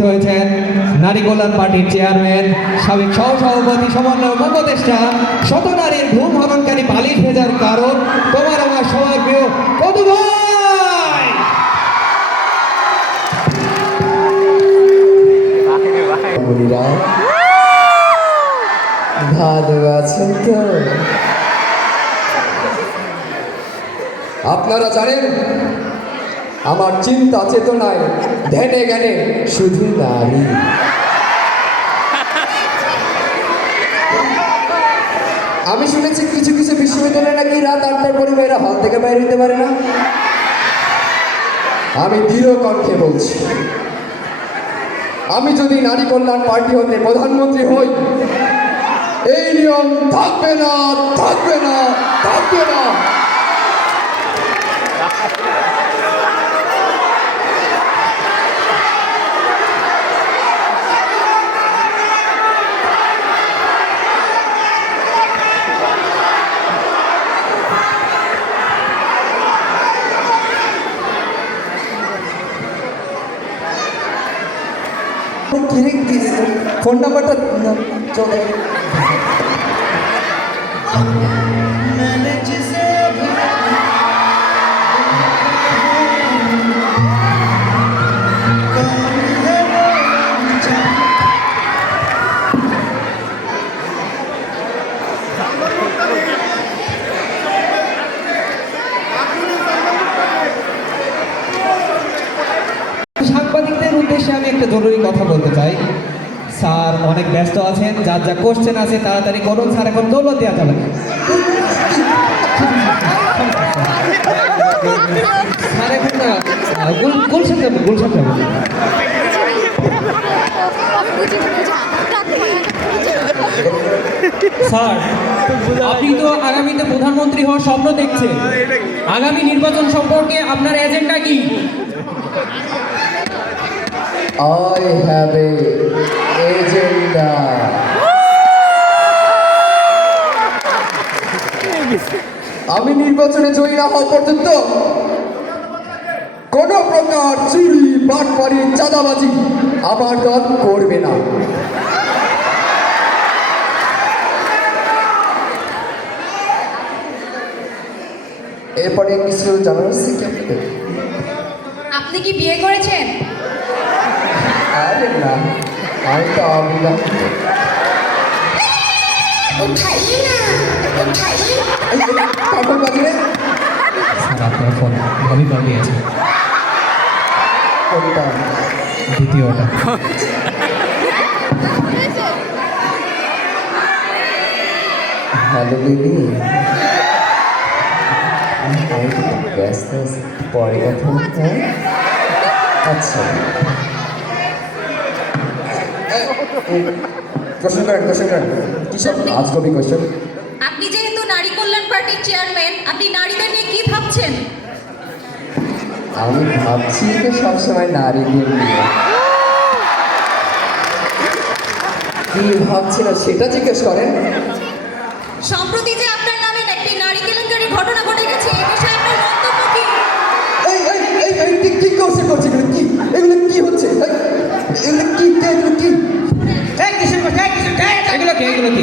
উপস্থিত হয়েছেন নারী কল্যাণ পার্টির চেয়ারম্যান, সাবেক সহসভাপতি, সমন্বয় উপদেষ্টা, শত নারীর ঘুম হরণকারী বালিশ ভেজার কারণ তোমার আমার সবার প্রিয় কদু ভাই। ভালো আছেন তো? আপনারা জানেন আমার চিন্তা চেতনায় ধ্যানে জ্ঞানে শুধু নারী। আমি শুনেছি কিছু কিছু বিশ্ববিদ্যালয়ে নাকি রাত 8টার পরে মেয়েরা হল থেকে বাইরে হতে পারে না। আমি দৃঢ় কণ্ঠে বলছি, আমি যদি নারী কল্যাণ পার্টি হতে প্রধানমন্ত্রী হই, এই নিয়ম থাকবে না, থাকবে না, থাকবে না। ফোন নাম্বারটা চলে সাংবাদিকদের উদ্দেশ্যে আমি একটা জরুরি কথা বলতে চাই। স্যার অনেক ব্যস্ত আছেন, যার যা কোশ্চেন আছে তাড়াতাড়ি করুন, স্যার এখন দৌলত দেওয়া যাবে না। স্যার এখন গুলশান যাবেন, গুলশান যাবেন। স্যার, আপনি তো আগামীতে প্রধানমন্ত্রী হওয়ার স্বপ্ন দেখছেন। আগামী নির্বাচন সম্পর্কে আপনার এজেন্ডা কি? I have a agenda. আমি নির্বাচনে জয়ী না হওয়া পর্যন্ত কোনো প্রকার চুরি, বাটপারি, চাঁদাবাজি আমার দল করবে না। এরপরে কিছু জানার আছে কি আপনাদের? আপনি কি বিয়ে করেছেন? আরে না, আমি তো অবিবাহিত। কাপড় বাজলে স্যার আপনার ফোন ভাবি পাঠিয়েছে, কোনটা? দ্বিতীয়টা। হ্যালো দিদি, আমি তো ব্যস্ত আছি, পরে কথা বলতে। আচ্ছা, কোশ্চেন করেন, কোশ্চেন করেন। কি সব আজগবি কোশ্চেন? আপনি যেহেতু নারী কল্যাণ পার্টির চেয়ারম্যান, আপনি নারীদের নিয়ে কি ভাবছেন? আমি ভাবছি তো সবসময় নারীদের নিয়ে। কি ভাবছি না সেটা জিজ্ঞেস করেন। সম্প্রতি যে আপনার নামে একটি নারী কেলেঙ্কারির ঘটনা ঘটে গেছে, এই বিষয়ে আপনার মন্তব্য কি? কি করছে করছে এগুলো কি? এগুলো কি হচ্ছে? এগুলো কি? এগুলো কি? এগুলো কি, এগুলো কি?